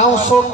900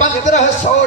1500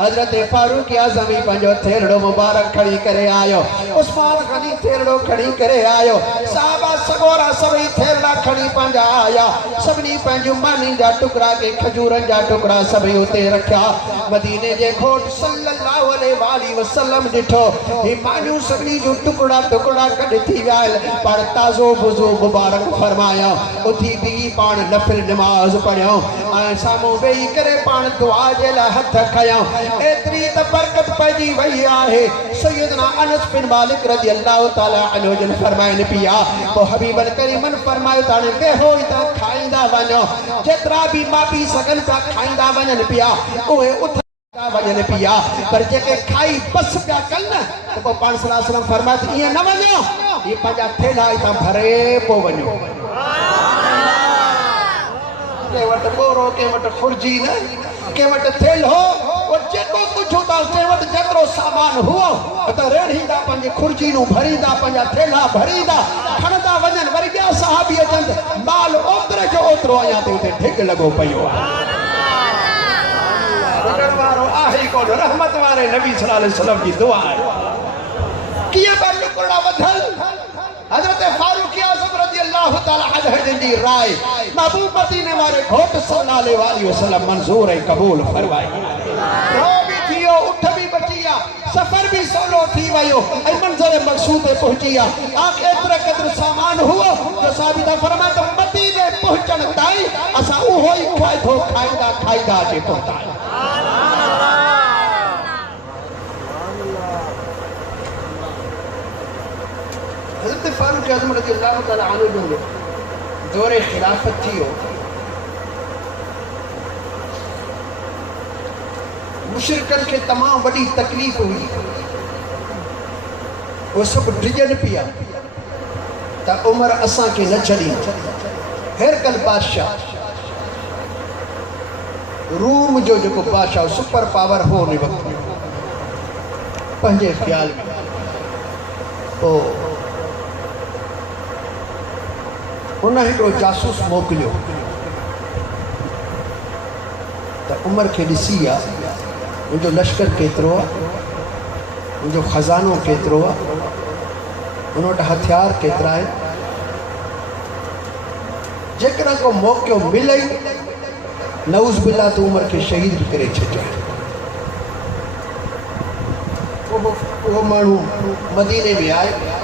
حضرت فاروق اعظم پنجو تھیلڑو مبارک کھڑی کرے آیو عثمان غنی تھیلڑو کھڑی کرے آیو صحابہ سگورا سبھی تھیلڑا کھڑی پنجا آیا سبنی پنجو مانی جا ٹکڑا کے کھجورن جا ٹکڑا سبھی ہوتے رکھیا مدینے جے گھوٹ صلی اللہ علیہ وآلہ وسلم ڈٹھو ہی مانیو سبنی جو ٹکڑا ٹکڑا کڑ تھی ویل پر تازو بزو مبارک فرمایا اتھی بھی پان نفل نماز پڑھیا آئے سامو بے کرے پان دعا جیلا ہتھ کھیا اتری تبرکت پیجی وہی آئے سیدنا انس بن مالک رضی اللہ تعالیٰ عنہ جن فرمائن پیا وہ حبیب الکریمن فرمائے تانے بے ہوئی تا کھائندہ ونو جترا بھی ماں بھی سگن تا کھائندہ ونن پیا اوہ اتھا ونن پیا پر جے کہ کھائی بس پیا کلنا تو کو پان صلی اللہ علیہ وسلم فرمائے تھا یہ نہ ونو یہ پنجا تھیلا ایتا بھرے پو ونو کہ وٹ بورو کہ وٹ خرجی نا کہ وٹ تھیل ہو اور جتو کچھ ہوتا کہ وٹ جترو سامان ہوا تو ریڑھی دا پنجے خرجی نو بھری دا پنجا تھیلا بھری دا کھندا ونن ور گیا صحابی جند مال اوترے جو اوترو آیا تے اتے ڈھگ لگو پیو رگڑ وارو آہی کو رحمت وارے نبی صلی اللہ علیہ وسلم کی دعا ہے کیے پر لکڑا ودھل حضرت فاروق اعظم رضی اللہ تعالیٰ عنہ جنی رائے محبوب مدینے والے گھوٹ صلی اللہ علیہ وآلہ وسلم منظور قبول فرمائی رو بھی تھیو اٹھ بھی بچیا سفر بھی سولو تھی ویو ای منظر مقصود پہنچیا آنکھ اتر قدر سامان ہوا جو ثابتہ فرمائے تو مدینے پہنچن تائی اسا اوہوئی کھائے دھو کھائیدہ جے پہنچائی حضرت فاروق اعظم رضی اللہ تعالیٰ عنہ جو دور خلافت تھی ہو مشرکن کے تمام بڑی تکلیف ہوئی وہ سب ڈجن پیا تا عمر اساں کے نہ چڑی ہرکل بادشاہ روم جو کو بادشاہ سپر پاور ہونے وقت پنجے خیال میں تو انہاں ہی کو جاسوس موکلیو تا عمر کے ڈسیا ان جو لشکر کیترو ان جو خزانوں کیترو انہوں نے ہتھیار کیترا ہے جکرہ کو موقع ملے نعوذ باللہ تو عمر کے شہید کرے چھجا وہ مانو مدینے میں آئے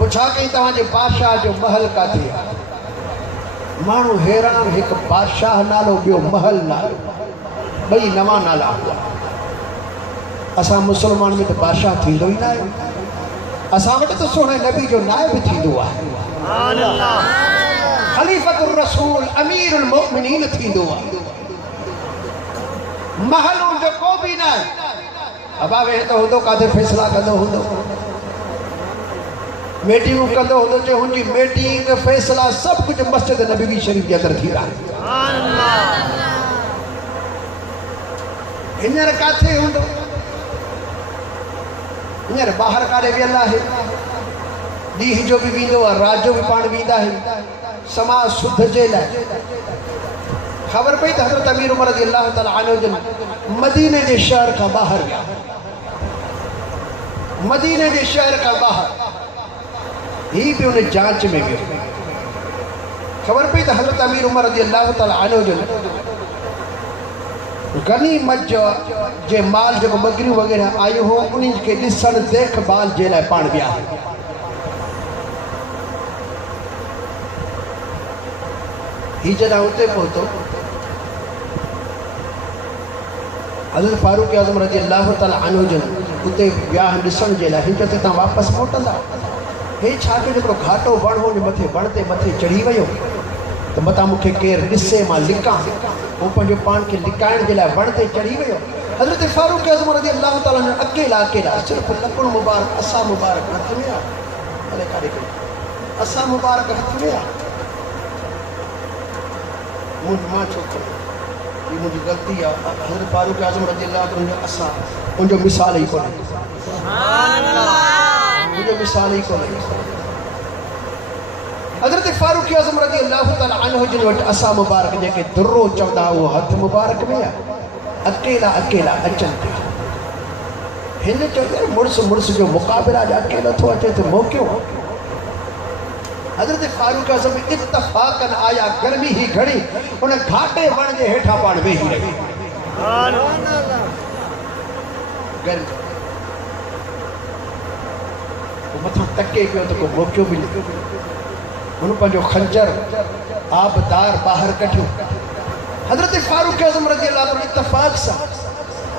پوچھا کہیں تمہاں جو بادشاہ جو محل کا تھی مانو حیران ایک بادشاہ نالو بیو محل نالو بھئی نوا نالا اساں مسلمان میں تو بادشاہ تھی دو ہی نائے اساں میں تو سونے نبی جو نائب تھی دو آئے خلیفت الرسول امیر المؤمنین تھی دو آئے محلوں جو کو بھی نائے اب آگے ہیں تو ہوں دو کہتے فیصلہ کر دو ہوں دو میٹنگوں کندو ہوندو چھے ہن جی میٹنگ فیصلہ سب کچھ مسجد نبی شریف کے اندر تھی رہا ہنر کاتھے ہوندو ہنر باہر کارے بھی اللہ ہے دیہ جو بھی ویندو ہے راج جو بھی پان ویندا ہے سماج سدھ جے لائے خبر پئی تو حضرت امیر عمر رضی اللہ تعالیٰ عنہ جن مدینے کے شہر کا باہر گیا مدینے کے شہر کا باہر ہی بھی انہیں جانچ میں گئے خبر پئی تو حضرت امیر عمر رضی اللہ تعالیٰ عنہ جو غنیمت جو مال جو بکری وغیرہ آئی ہو انہیں کے ڈسن دیکھ بال جے لائے پان بیا ہے ہی جنہ ہوتے پہنچو حضرت فاروق اعظم رضی اللہ تعالیٰ عنہ جن ہوتے بیاہ ڈسن جے لائے ہی جو تیتا واپس موٹل دا ہے چھاکے جو گھاٹو بڑھ ہو متھے بڑھتے متھے چڑھی ویو تو متا مکھے کیر ڈسے ماں لکاں وہ پنجو پان کے لکائن جے لائے بڑھتے چڑھی ویو حضرت فاروق اعظم رضی اللہ تعالیٰ عنہ اکیلا صرف لکڑ مبارک اسا مبارک ہتھ میں آ بھلے کاری کرو اسا مبارک ہتھ میں آ مجھ ماں چھوکر یہ مجھے غلطی ہے حضرت فاروق اعظم رضی اللہ عنہ اسا ان جو مثال ہی کو مجھے مثال ہی کو حضرت فاروق اعظم رضی اللہ تعالیٰ عنہ جن وٹ اسا مبارک جے کے درو چودا وہ ہاتھ مبارک میں اکیلا اکیلا اچن پہ ہن چودا مرس جو مقابلہ جا اکیلا تھو اچے تو موقعو حضرت فاروق اعظم اتفاقاً آیا گرمی ہی گھڑی انہیں گھاٹے بن جے ہیٹھا پان میں ہی رہی گرمی وہ مطلب تکے پیو تو کو موقعو بھی لگو انہوں پر جو خنجر آبدار باہر کٹھو حضرت فاروق اعظم رضی اللہ عنہ اتفاق سا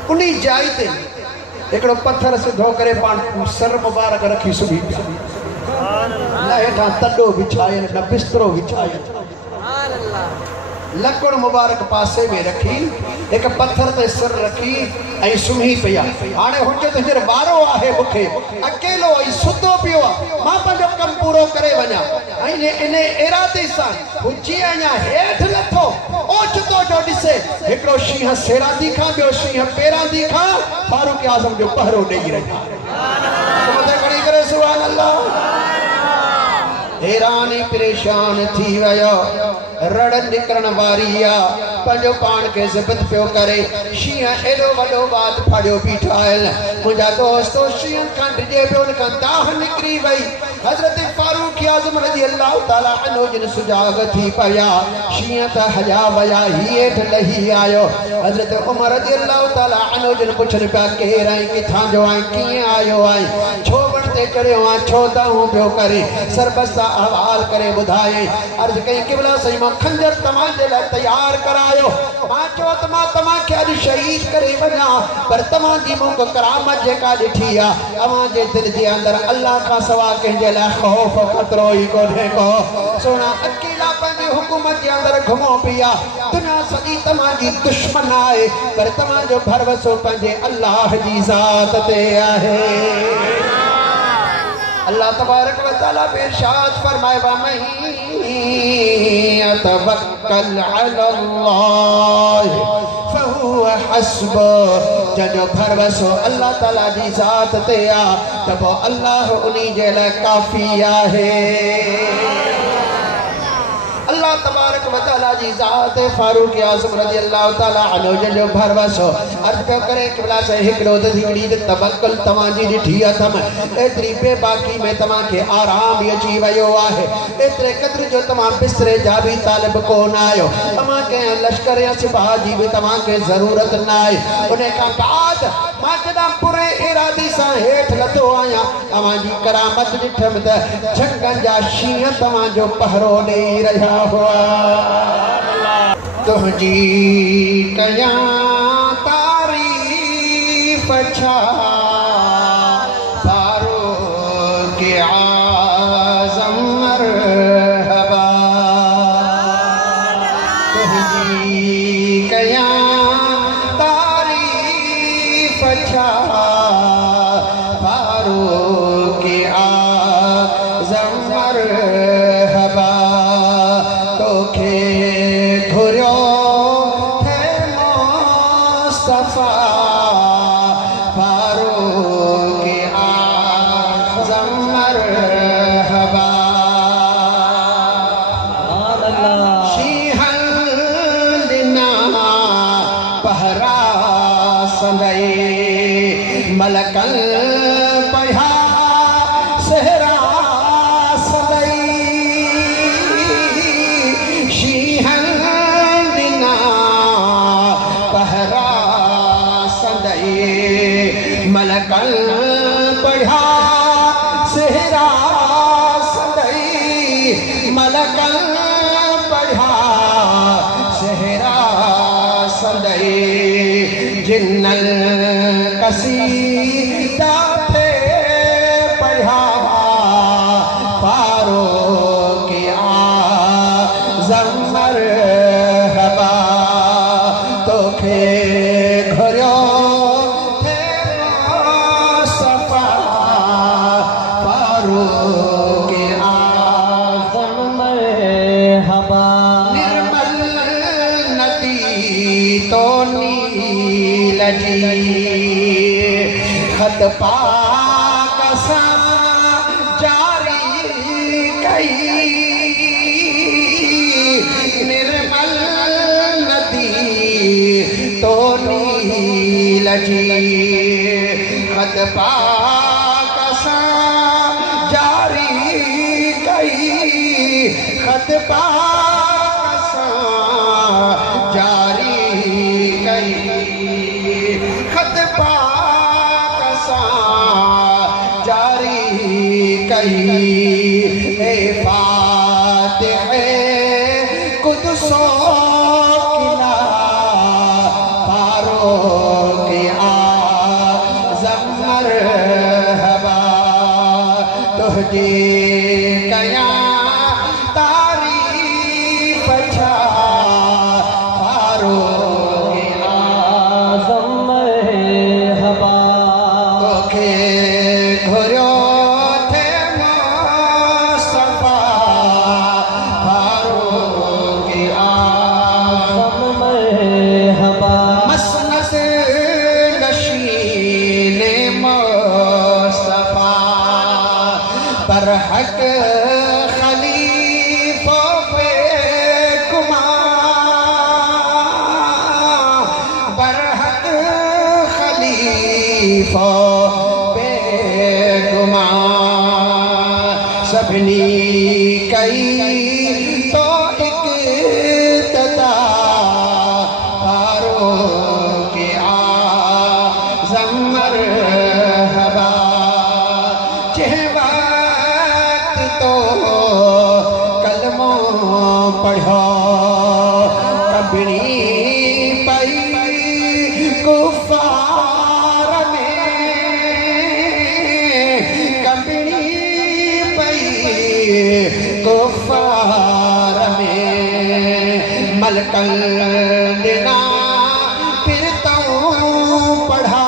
انہی جائی تے ایکڑو پتھر سے دھو کرے پان سر مبارک رکھی سبھی پیا نہ ایٹھاں تڈو بچھائے نہ بسترو بچھائے لکڑ مبارک پاسے میں رکھی ایک پتھر تے سر رکھی ای سمھی پیا آنے ہنجو تے جر بارو آہے بکھے اکیلو ای سدو پیوا ماں پا جو کم پورو کرے بنیا انہیں ارادے سان ہنچی آنیا ہیٹھ لتھو اوچتو جو ڈسے ایکڑو شیہاں سیران دیکھا بیو شیہاں پیران دیکھا فاروق اعظم جو پہرو نہیں رہا تو مدھے کڑی کرے سبحان اللہ حیرانی پریشان تھی ویو رڑن نکرن واریا پنجو پان کے زبط پیو کرے شیعہ ایلو وڈو بات پھڑیو بیٹھائل مجھا دوستو شیعہ کھنڈ جے بیون کا داہ نکری وئی حضرت فاروق اعظم رضی اللہ تعالیٰ عنہ جن سجاغ تھی پیا شیعہ تا حجا ویا ہی ایٹھ لہی آیو حضرت عمر رضی اللہ تعالیٰ عنہ جن پچھن پیا کہہ رہی کتھاں جو آئیں کیے آیو آئیں چھو بڑھتے کرے وہاں چھوتا ہوں پیو کرے سربستہ احوال کرے بدھائیں عرض کہیں قبلہ سیمہ خنجر تمام دے لئے تیار کرایو ماں چو تمام کے آج شہید کرے بنا پر تمام جیموں کو کرامت جے کا لٹھیا امان جے دل جے اندر اللہ کا سوا کہیں جے لئے خوف و خطروئی کو دیکھو سونا اکیلا پہنی حکومت جے اندر گھمو پیا دنیا سجی تمام جی دشمن آئے پر تمام جو بھر وسو پہنجے اللہ جی ذات تے آئے اللہ تبارک و تعالیٰ بے ارشاد فرمائے وَمَن يَتَوَكَّلْ عَلَى اللَّهِ فَهُوَ حَسْبُهُ جنو بھر وسو اللہ تعالیٰ جی ذات تے آ تب اللہ انہی جیلے کافی آہے اللہ تبارک و تعالیٰ جی ذات فاروق اعظم رضی اللہ تعالیٰ عنہ جو بھر وسو عرض کیوں کرے قبلہ سے ہکڑو دھیڑی تبکل تمام جی ڈھیا تھم اتری بے باقی میں تمام کے آرام یچی ویو آہے اترے قدر جو تمام بسترے جابی طالب کو نائیو تمام کے لشکر یا سپاہ جی بھی تمام کے ضرورت نائے انہیں کہا بعد ماں جدا پورے ارادی سا ہیٹھ لتو آیا تمام جی کرامت جٹھم دا جھنگن جا شیعہ تمام جو پہرو نہیں رہا ہوا تجھی کیاں تعریف چھا فاروق اعظم مرحبا تجھی کیاں تعریف چھا فاروق اعظم مرحبا فاروق اعظم مرحبا شیہن لنا پہرا سندے ملکن پڑھا سہرا سندے شیہن لنا پہرا ملکن پڑھا سہرا سدئی ملکن پڑھا سہرا سدئی جنل قصیدہ تھے پڑھا فاروق اعظم مرحبا تو کھے گھریوں تو نیل جی خط پاک سا جاری کئی لجی خط پاک ساں جاری کئی خط پاک ساں جاری کئی خط پاک ساں جاری کئی اے فاتح قدس و قلعہ فاروق اعظم مرحبا تہجی کیا تعریف چھا فاروق اعظم مرحبا توکھے گھریو تھے مصطفیٰ فاروق اعظم مرحبا مسند نشین مصطفیٰ برحق خلیفہ پہ گمان برحق خلیفہ پہ گمان سبنی کئی تو اقتدا فاروق اعظم مرحبا چہ وقت تو کلموں پڑھا کبھی پئی کفار میں کبھی پئی کفار میں ملک الدنا پھرتا ہوں پڑھا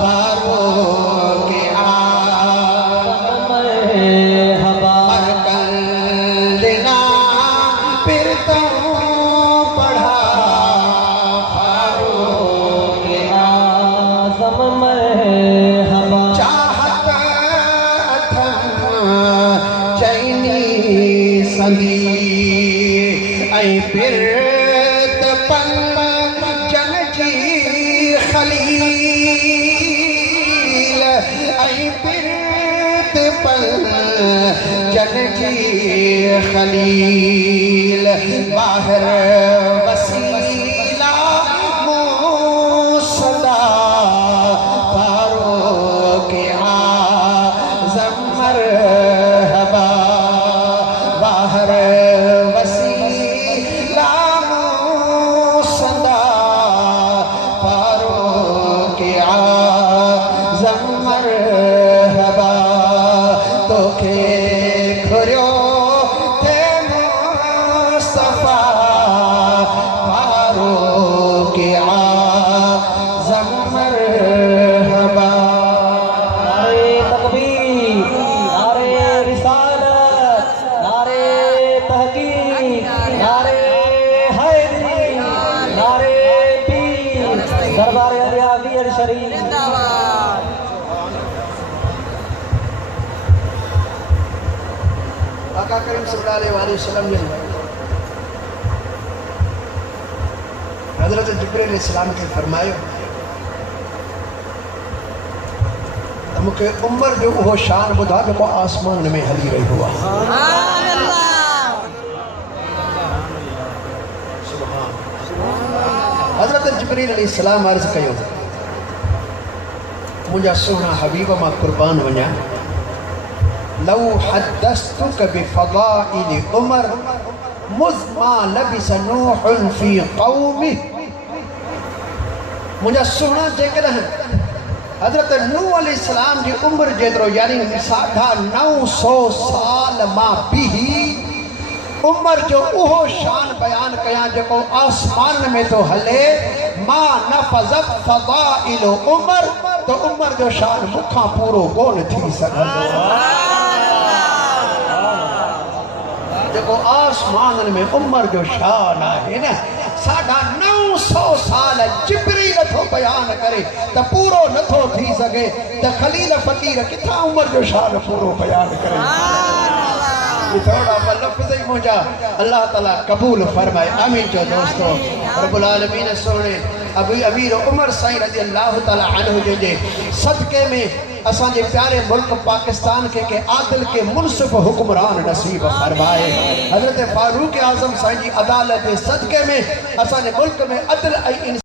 فاروق اعظم مرحبا ملک الدنا پھرتا ہوں پڑھا فاروق اعظم مرحبا چاہت اتھم چینی سندی اے پھرت پل جن جی خلیل اے پھرت پل جن جی خلیل باہر وسیلہ موصدا فاروق اعظم مرحبا باہر وسیلہ موصدا فاروق اعظم مرحبا توکھے گھریو تھے مصطفیٰ فاروق اعظم مرحبا نعرے تکبیر نعرے رسالت نعرے تحقیق نعرے حیدری نعرے پیر دربار علیہ شریف آقا کریم صلی اللہ علیہ وسلم نے حضرت جبریل علیہ السلام کے فرمایا مکہ عمر جو وہ شان بدھا جو کو آسمان میں ہلی رہی ہوا حضرت جبریل علیہ السلام عرض کیوں مجھا سونا حبیب ما قربان ونیا لو حدثتك بفضائل عمر مذ ما لبس نوح في قومه مجھا سونا جیکر ہے حضرت نوح علیہ السلام جی عمر جیترو یعنی 950 سال ماں بھی عمر جو اوہ شان بیان کیاں جو کو آسمان میں تو ہلے ما نفذت فضائل عمر تو عمر جو شان مکھاں پورو گون تھی سکتا جو کو آسمان میں عمر جو شان آئے نا 950 سال جبریل تھو بیان کرے تا پورو نتھو تھی سکے تا خلیل فقیر کتھا عمر جو شان پورو بیان کرے یہ تھوڑا پا لفظ ہی مجھا اللہ تعالیٰ قبول فرمائے آمین جو دوستو رب العالمین سونے ابھی امیر عمر سائیں رضی اللہ تعالیٰ عنہ جے صدقے میں اساں جے پیارے ملک پاکستان کے عادل کے منصف حکمران نصیب فرمائے حضرت فاروق اعظم سائیں جی عدالت صدقے میں اساں جے ملک میں عدل